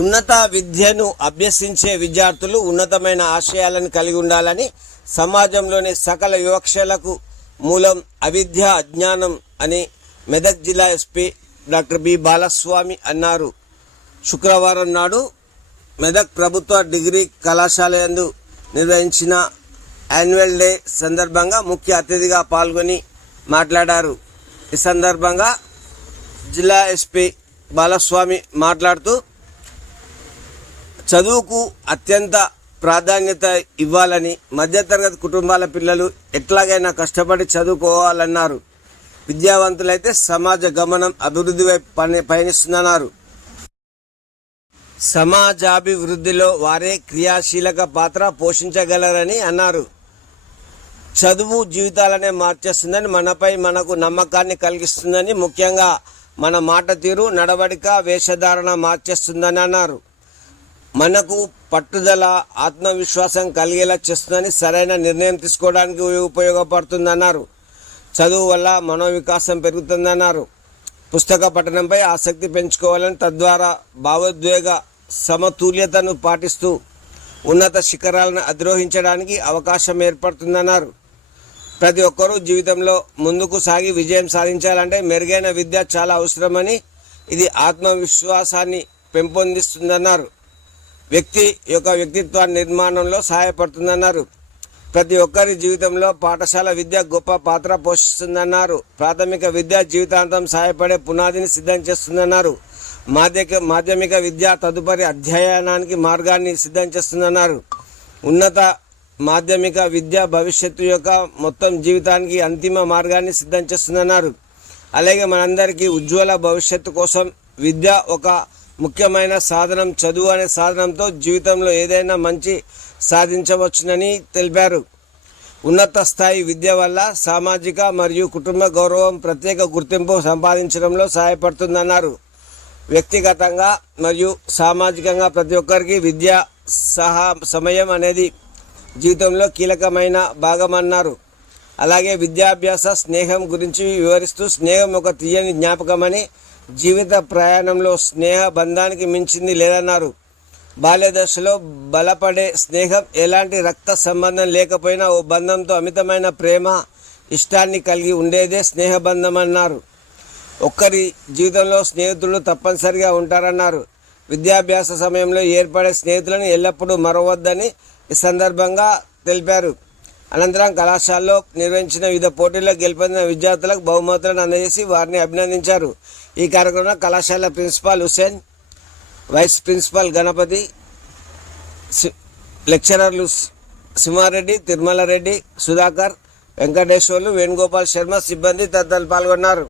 ఉన్నత విద్యను అభ్యసించే విద్యార్థులు ఉన్నతమైన ఆశయాలను కలిగి ఉండాలని, సమాజంలోని సకల వివక్షలకు మూలం అవిద్య, అజ్ఞానం అని మెదక్ జిల్లా ఎస్పీ డాక్టర్ బి బాలస్వామి అన్నారు. శుక్రవారం నాడు మెదక్ ప్రభుత్వ డిగ్రీ కళాశాల యందు నిర్వహించిన యాన్యువల్ డే సందర్భంగా ముఖ్య అతిథిగా పాల్గొని మాట్లాడారు. ఈ సందర్భంగా జిల్లా ఎస్పీ బాలస్వామి మాట్లాడుతూ, చదువుకు అత్యంత ప్రాధాన్యత ఇవ్వాలని, మధ్యతరగతి కుటుంబాల పిల్లలు ఎట్లాగైనా కష్టపడి చదువుకోవాలన్నారు. విద్యావంతులైతే సమాజ గమనం అభివృద్ధి వైపు పయనిస్తుందన్నారు. సమాజాభివృద్ధిలో వారే క్రియాశీలక పాత్ర పోషించగలరని అన్నారు. చదువు జీవితాలనే మార్చేస్తుందని, మనపై మనకు నమ్మకాన్ని కలిగిస్తుందని, ముఖ్యంగా మన మాట తీరు, నడవడిక, వేషధారణ మార్చేస్తుందని అన్నారు. మనకు పట్టుదల, ఆత్మవిశ్వాసం కలిగేలా చేస్తుందని, సరైన నిర్ణయం తీసుకోవడానికి ఉపయోగపడుతుందన్నారు. చదువు వల్ల మనోవికాసం పెరుగుతుందన్నారు. పుస్తక పఠనంపై ఆసక్తి పెంచుకోవాలని, తద్వారా భావోద్వేగ సమతుల్యతను పాటిస్తూ ఉన్నత శిఖరాలను అధిరోహించడానికి అవకాశం ఏర్పడుతుందన్నారు. ప్రతి ఒక్కరూ జీవితంలో ముందుకు సాగి విజయం సాధించాలంటే మెరుగైన విద్య చాలా అవసరమని, ఇది ఆత్మవిశ్వాసాన్ని పెంపొందిస్తుందన్నారు. వ్యక్తి యొక్క వ్యక్తిత్వ నిర్మాణంలో సహాయపడుతుందన్నారు. ప్రతి ఒక్కరి జీవితంలో పాఠశాల విద్య గొప్ప పాత్ర పోషిస్తుందన్నారు. ప్రాథమిక విద్య జీవితాంతం సహాయపడే పునాదిని సిద్ధం చేస్తుందన్నారు. మాధ్యమిక విద్య తదుపరి అధ్యయనానికి మార్గాన్ని సిద్ధం చేస్తుందన్నారు. ఉన్నత మాధ్యమిక విద్య భవిష్యత్తు యొక్క మొత్తం జీవితానికి అంతిమ మార్గాన్ని సిద్ధం చేస్తుందన్నారు. అలాగే మనందరికీ ఉజ్వల భవిష్యత్తు కోసం విద్య ఒక ముఖ్యమైన సాధనం. చదువు అనే సాధనంతో జీవితంలో ఏదైనా మంచి సాధించవచ్చునని తెలిపారు. ఉన్నత స్థాయి విద్య వల్ల సామాజిక మరియు కుటుంబ గౌరవం, ప్రత్యేక గుర్తింపు సంపాదించడంలో సహాయపడుతుందన్నారు. వ్యక్తిగతంగా మరియు సామాజికంగా ప్రతి ఒక్కరికి విద్య సమయం అనేది జీవితంలో కీలకమైన భాగమన్నారు. అలాగే విద్యాభ్యాస స్నేహం గురించి వివరిస్తూ, స్నేహం ఒక తీయని జ్ఞాపకమని, జీవిత ప్రయాణంలో స్నేహ బంధానికి మించింది లేదన్నారు. బాల్య దశలో బలపడే స్నేహం ఎలాంటి రక్త సంబంధం లేకపోయినా ఓ బంధంతో అమితమైన ప్రేమ, ఇష్టాన్ని కలిగి ఉండేదే స్నేహబంధం అన్నారు. ఒక్కరి జీవితంలో స్నేహితులు తప్పనిసరిగా ఉంటారన్నారు. విద్యాభ్యాస సమయంలో ఏర్పడే స్నేహితులను ఎల్లప్పుడూ మరవద్దని ఈ సందర్భంగా తెలిపారు. అనంతరం కళాశాలలో నిర్వహించిన వివిధ పోటీల్లో గెలుపొందిన విద్యార్థులకు బహుమతులను అందజేసి వారిని అభినందించారు. ఈ కార్యక్రమంలో కళాశాల principal Hussain, vice principal Ganapathi, లెక్చరర్లు సింహారెడ్డి, తిరుమల రెడ్డి, సుధాకర్, వెంకటేశ్వర్లు, వేణుగోపాల్ శర్మ, సిబ్బంది తదితరులు పాల్గొన్నారు.